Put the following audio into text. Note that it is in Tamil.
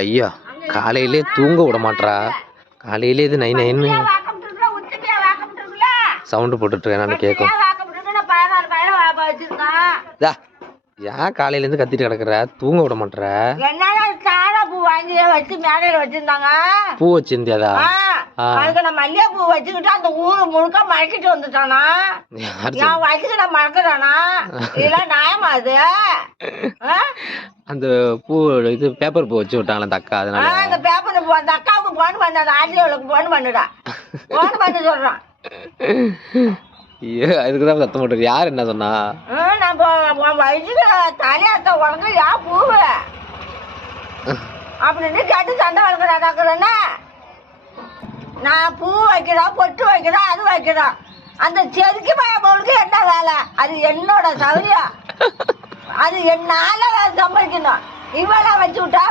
ஐயா காலையிலே தூங்க விட மாட்டா. காலையிலே இது நை நைன்னு சவுண்டு போட்டுட்டு நான் கேட்கும். ஏன் காலையில இருந்து கத்திட்டு கிடக்குற? தூங்க விட மாட்டற? பூ வாங்கி வச்சு மேடையில வச்சிருந்தாங்க. பூ வச்சிருந்தியாதா? அதுக்கு நான் மல்லிகைப்பூ வச்சுக்கிட்டு அந்த ஊரு முழுக்க மறக்கிட்டு வந்துட்டானா? நான் வச்சுக்கிட்ட மறக்கிறானா? இதெல்லாம் நியாயமா அது? அந்த பூ இது பேப்பர் பூ வச்சு விட்டாங்களா அந்த அக்கா? அதனால அந்த பேப்பர் பூ அந்த அக்காவுக்கு போன் பண்ணாத, ஆட்சியவளுக்கு போன் பண்ணுடா, போன் பண்ண சொல்றான். அதுக்குதான் சத்தம் போட்டு. யார் என்ன சொன்னா? நம்ம வயசுல தலையாத்த உடனே யா பூவு அப்படின்னு கேட்டு சண்டை வளர்க்குறாடாக்குறேன்னா, நான் பூ வைக்கிறோம், பொட்டு வைக்கிறோம், அது வைக்கிறோம். அந்த செதுக்கி பயப்பவளுக்கு என்ன வேலை? அது என்னோட சௌரியம், அது என்னால சம்பளிக்கணும். இவளை வச்சு விட்டா